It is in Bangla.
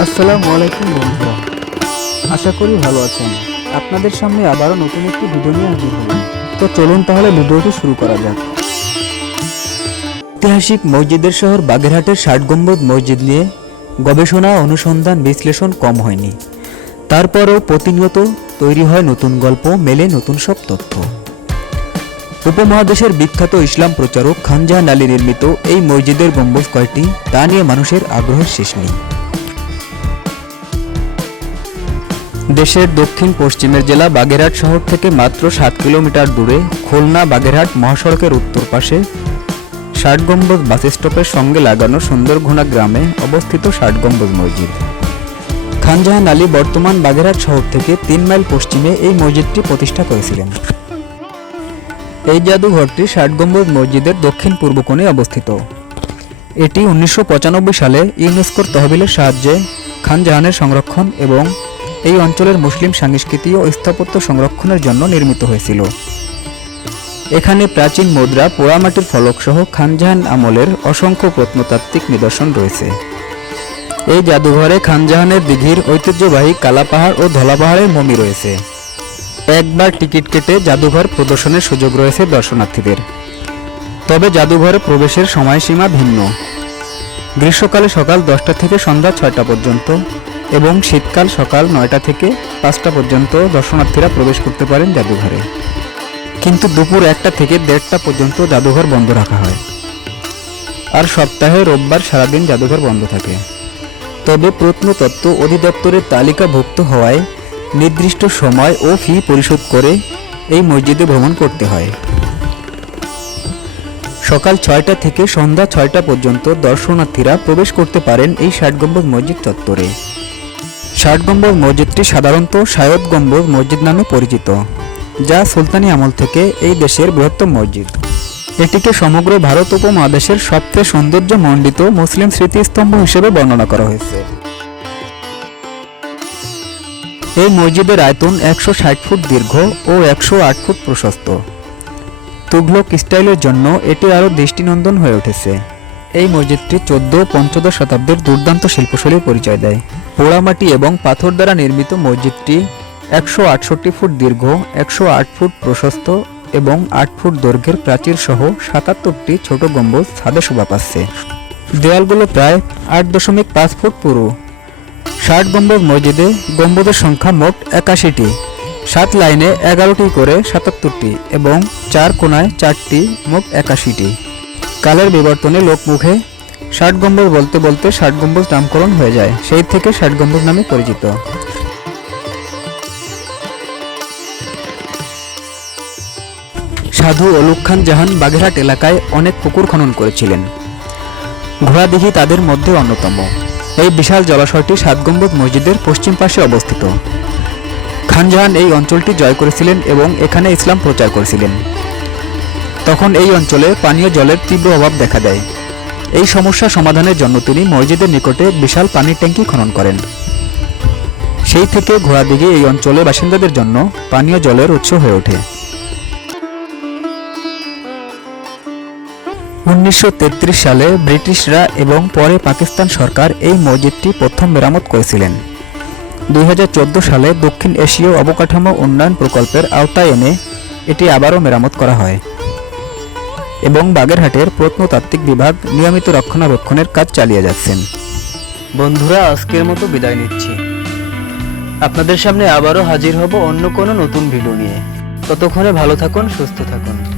আসসালামু আলাইকুম বন্ধুরা। আশা করি ভালো আছেন। আপনাদের সামনে আবারও নতুন একটি ভিডিও নিয়ে হাজির হলাম। তো চলুন তাহলে ভিডিওটি শুরু করা যাক। ঐতিহাসিক মসজিদের শহর বাগেরহাটের ষাট গম্বুজ মসজিদ নিয়ে গবেষণা, অনুসন্ধান, বিশ্লেষণ কম হয়নি। তারপরও প্রতিনিয়ত তৈরি হয় নতুন গল্প, মেলে নতুন সব তথ্য। উপমহাদেশের বিখ্যাত ইসলাম প্রচারক খানজাহান আলী নির্মিত এই মসজিদের গম্বুজ কয়টি, তা নিয়ে মানুষের আগ্রহের শেষ নেই। দেশের দক্ষিণ পশ্চিমের জেলা বাগেরহাট শহর থেকে মাত্র সাত কিলোমিটার দূরে খুলনা বাগেরহাট মহাসড়কের উত্তর পাশে ষাট গম্বুজ বাস স্টপের সঙ্গে লাগানো সুন্দরঘোনা গ্রামে অবস্থিত ষাট গম্বুজ মসজিদ। খানজাহান আলী বর্তমান বাগেরহাট শহর থেকে তিন মাইল পশ্চিমে এই মসজিদটি প্রতিষ্ঠা করেছিলেন। এই জাদুঘরটি ষাট গম্বুজ মসজিদের দক্ষিণ পূর্ব কোণে অবস্থিত। এটি উনিশশো পঁচানব্বই সালে ইউনেস্কোর তহবিলের সাহায্যে খানজাহানের সংরক্ষণ এবং এই অঞ্চলের মুসলিম সংস্কৃতি ও স্থাপত্য সংরক্ষণের জন্য নির্মিত হয়েছিল। এখানে প্রাচীন মুদ্রা, পোড়ামাটির ফলকসহ খানজাহান আমলের অসংখ্য প্রত্নতাত্ত্বিক নিদর্শন রয়েছে। এই জাদুঘরে খানজাহানের দিঘির ঐতিহ্যবাহী কালাপাহাড় ও ধলাপাহাড়ের মমি রয়েছে। একবার টিকিট কেটে জাদুঘর প্রদর্শনের সুযোগ রয়েছে দর্শনার্থীদের। তবে জাদুঘরে প্রবেশের সময়সীমা ভিন্ন। গ্রীষ্মকালে সকাল দশটা থেকে সন্ধ্যা ছয়টা পর্যন্ত এবং শীতকাল সকাল নয়টা থেকে পাঁচটা পর্যন্ত দর্শনার্থীরা প্রবেশ করতে পারেন জাদুঘরে। কিন্তু দুপুর একটা থেকে দেড়টা পর্যন্ত জাদুঘর বন্ধ রাখা হয়। আর সপ্তাহে রোববার সারাদিন জাদুঘর বন্ধ থাকে। তবে প্রত্নতত্ত্ব অধিদপ্তরের তালিকাভুক্ত হওয়ায় নির্দিষ্ট সময় ও ফি পরিশোধ করে এই মসজিদে ভ্রমণ করতে হয়। সকাল ছয়টা থেকে সন্ধ্যা ছয়টা পর্যন্ত দর্শনার্থীরা প্রবেশ করতে পারেন এই ষাট গম্বুজ মসজিদ চত্বরে। ষাট গম্বুজ মসজিদটি সাধারণত সায়দ গম্বুজ মসজিদ নামে পরিচিত, যা সুলতানি আমল থেকে এই দেশের বৃহত্তম মসজিদ। এটিকে সমগ্র ভারত উপমহাদেশের সবচেয়ে সৌন্দর্যমণ্ডিত মুসলিম স্মৃতিস্তম্ভ হিসেবে বর্ণনা করা হয়েছে। এই মসজিদের আয়তন একশো ষাট ফুট দীর্ঘ ও একশো আট ফুট প্রশস্ত। তুঘলক স্টাইলের জন্য এটি আরও দৃষ্টিনন্দন হয়ে উঠেছে। এই মসজিদটি চোদ্দ পঞ্চদশ শতাব্দীর দুর্দান্ত শিল্পশৈলীর পরিচয় দেয়। পোড়ামাটি এবং পাথর দ্বারা নির্মিত মসজিদটি একশো আটষট্টি ফুট দীর্ঘ, একশো আট ফুট প্রশস্ত এবং আট ফুট দৈর্ঘ্যের প্রাচীর সহ সাতাত্তরটি ছোট গম্বুজ ছাদে শোভা পাচ্ছে। দেয়ালগুলো প্রায় আট দশমিক পাঁচ ফুট পুরু। ষাট গম্বুজ মসজিদে গম্বুজের সংখ্যা মোট একাশিটি। সাত লাইনে এগারোটি করে সাতাত্তরটি এবং চার কোনায় চারটি, মোট একাশিটি। কালের বিবর্তনে লোকমুখে ষাট গম্বুজ বলতে বলতে ষাট গম্বুজ নামকরণ হয়ে যায়। সেই থেকে ষাট গম্বুজ নামে পরিচিত। সাধু অলুক খান জাহান বাগেরহাট এলাকায় অনেক পুকুর খনন করেছিলেন। ঘোড়াদিঘি তাদের মধ্যে অন্যতম। এই বিশাল জলাশয়টি সাত গম্বুজ মসজিদের পশ্চিম পাশে অবস্থিত। খানজাহান এই অঞ্চলটি জয় করেছিলেন এবং এখানে ইসলাম প্রচার করেছিলেন। তখন এই অঞ্চলে পানীয় জলের তীব্র অভাব দেখা দেয়। এই সমস্যা সমাধানের জন্য তিনি মসজিদের নিকটে বিশাল পানির ট্যাঙ্কি খনন করেন। সেই থেকে ঘোড়াদিঘি এই অঞ্চলে বাসিন্দাদের জন্য পানীয় জলের উৎস হয়ে ওঠে। উনিশশো তেত্রিশ সালে ব্রিটিশরা এবং পরে পাকিস্তান সরকার এই মসজিদটি প্রথম মেরামত করেছিলেন। দুই হাজার চোদ্দ সালে দক্ষিণ এশীয় অবকাঠামো উন্নয়ন প্রকল্পের আওতায় এনে এটি আবারও মেরামত করা হয়। এবং বাগেরহাটের প্রত্নতাত্ত্বিক বিভাগ নিয়মিত রক্ষণাবেক্ষণের কাজ চালিয়ে যাচ্ছেন। বন্ধুরা, আজকের মতো বিদায় নিচ্ছি। আপনাদের সামনে আবারও হাজির হব অন্য কোনো নতুন ভিডিও নিয়ে। ততক্ষণে ভালো থাকুন, সুস্থ থাকুন।